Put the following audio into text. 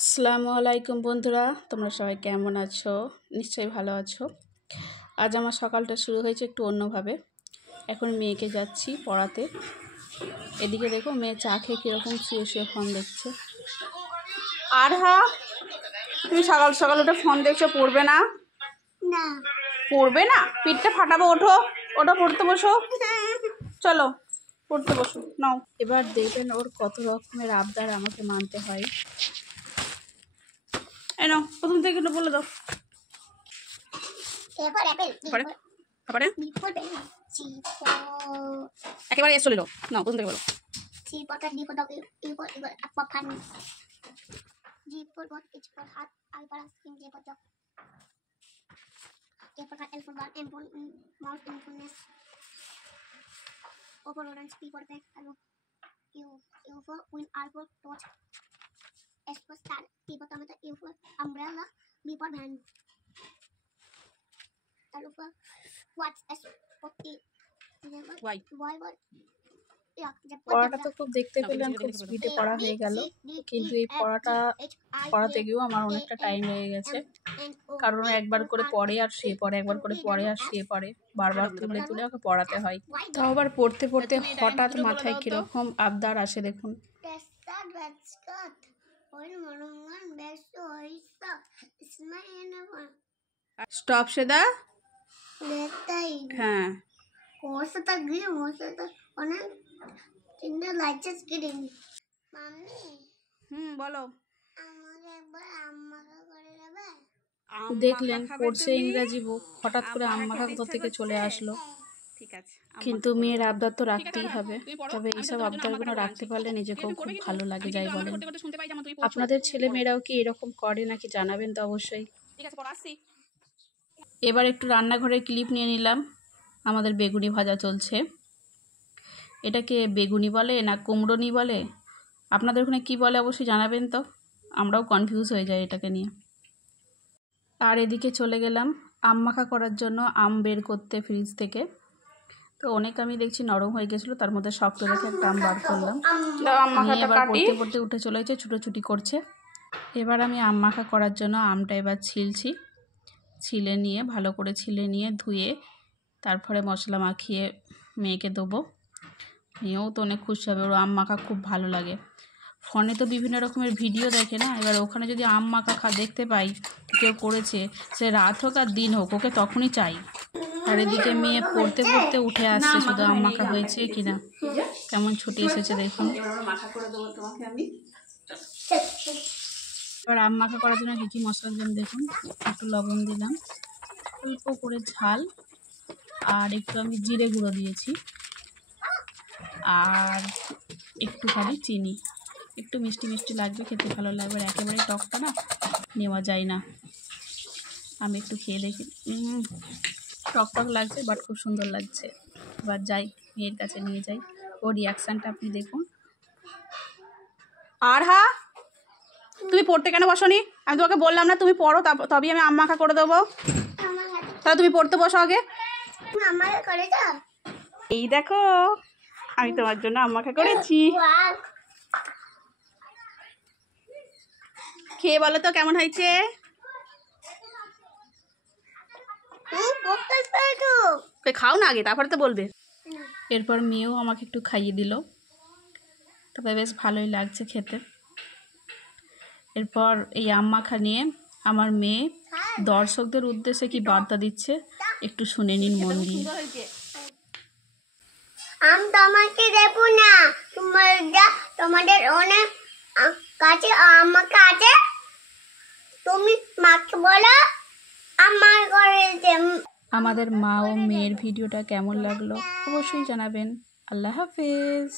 আসসালামু আলাইকুম বন্ধুরা, তোমরা সবাই কেমন আছো? নিশ্চয়ই ভালো আছো। আজ আমার সকালটা শুরু হয়েছে একটু অন্যভাবে। এখন মেয়েকে যাচ্ছি পড়াতে। এদিকে দেখো মেয়ে চা খেয়ে কীরকম শুয়ে শুয়ে ফোন দেখছে। আর হ্যাঁ, তুমি সকাল সকাল উঠে ফোন দেখছো, পড়বে না? না পড়বে না, পিঠটা ফাটাবো। ওঠো ওঠো, পড়তে বসো, চলো পড়তে বসো। নাও, এবার দেখবেন ওর কত রকমের আবদার আমাকে মানতে হয়। এই নাও, প্রথম থেকে একটু বলে দাও। একেবারে চলে যাও, নাও প্রথম থেকে বলো। S for stand, T for tomato, U for umbrella, B for van. L for what? S for T. Why? Y for পড়াটা তো খুব দেখতে পেলাম, খুব স্পিডে পড়া হয়ে গেল, কিন্তু এই পড়াটা পড়াতে গিয়েও আমার অনেকটা টাইম লেগে গেছে। কারণ একবার করে পড়ে আর শুয়ে পড়ে, একবার করে পড়ে আর শুয়ে পড়ে, বারবার তুলে তুলে ওকে পড়াতে হয়। তাও আবার পড়তে পড়তে হঠাৎ মাথায় কীরকম আবদার আসে দেখুন। স্টপ সেদা। হ্যাঁ, বলো। দেখলেন পড়ছে ইংরাজি বুক, হঠাৎ করে আম্মাখা কোথা থেকে চলে আসলো। কিন্তু মেয়ের আবদার তো রাখতেই হবে। তবে এইসব আবদারগুলো রাখতে পারলে নিজেকেও খুব ভালো লাগে, যাই বলেন। আপনাদের ছেলে মেয়েরাও কি এরকম করে নাকি জানাবেন তো অবশ্যই। এবার একটু রান্নাঘরের ক্লিপ নিয়ে নিলাম। আমাদের বেগুনি ভাজা চলছে। এটাকে বেগুনি বলে না কুমড়োনি বলে, আপনাদের ওখানে কী বলে অবশ্যই জানাবেন তো। আমরাও কনফিউজ হয়ে যাই এটাকে নিয়ে। আর এদিকে চলে গেলাম আম মাখা করার জন্য আম বের করতে ফ্রিজ থেকে। তো অনেক আমি দেখছি নরম হয়ে গেছিলো, তার মধ্যে শক্ত রেখে একটা আম বার করলাম। এবার পড়তে পড়তে উঠে চলে এসে ছুটোছুটি করছে। এবার আমি আম মাখা করার জন্য আমটা এবার ছিলে নিয়ে, ভালো করে ছিলে নিয়ে ধুয়ে তারপরে মশলা মাখিয়ে মেয়েকে দেবো। মেয়েও তো অনেক খুশি হবে, ওর আম মাখা খুব ভালো লাগে। ফোনে তো বিভিন্ন রকমের ভিডিও দেখে না, এবার ওখানে যদি আম মাখা দেখতে পাই কেউ করেছে, সে রাত হোক আর দিন হোক, ওকে তখনই চাই। আর এদিকে মেয়ে পড়তে পড়তে উঠে আসছে শুধু আম মাখা হয়েছে কিনা, কেমন ছুটে এসেছে দেখুন। এবার আম মাখা করার জন্য কী মশলা দিলাম দেখুন। একটু লবণ দিলাম, অল্প করে ঝাল, আর একটু আমি জিরে গুঁড়ো দিয়েছি, আর একটুখানি চিনি। একটু মিষ্টি মিষ্টি লাগবে, খেতে ভালো লাগবে। একেবারে টকটা না নেওয়া যায় না। আমি একটু খেয়ে দেখি, টক টক লাগছে, বাট খুব সুন্দর লাগছে। এবার যাই মেয়ের কাছে নিয়ে যাই, ওর রিয়াকশানটা আপনি দেখুন। আর হ্যাঁ, তুমি পড়তে কেন বসোনি? আমি তোমাকে বললাম না তুমি পড়ো, তবেই আমি আম মাখা করে দেবো। তাহলে তুমি পড়তে বসো আগে। এই দেখো আমি তোমার জন্য আম মাখা করেছি, খেয়ে বলো তো কেমন হয়েছে। খাও না আগে, তারপরে তো বলবে। এরপর মেয়েও আমাকে একটু খাইয়ে দিল, তবে বেশ ভালোই লাগছে খেতে। এরপর এই আম মাখা নিয়ে আমার মেয়ে দর্শকদের উদ্দেশ্যে কি বার্তা দিচ্ছে একটু শুনে নিন মন দিয়ে। আম তোমাকে দেবো না, তোমাদের অনেক কাছে আম মাখা আছে, তুমি মাকে বলো আমার ঘরে। আমাদের মা ও মেয়ের ভিডিওটা কেমন লাগলো অবশ্যই জানাবেন। আল্লাহ হাফেজ।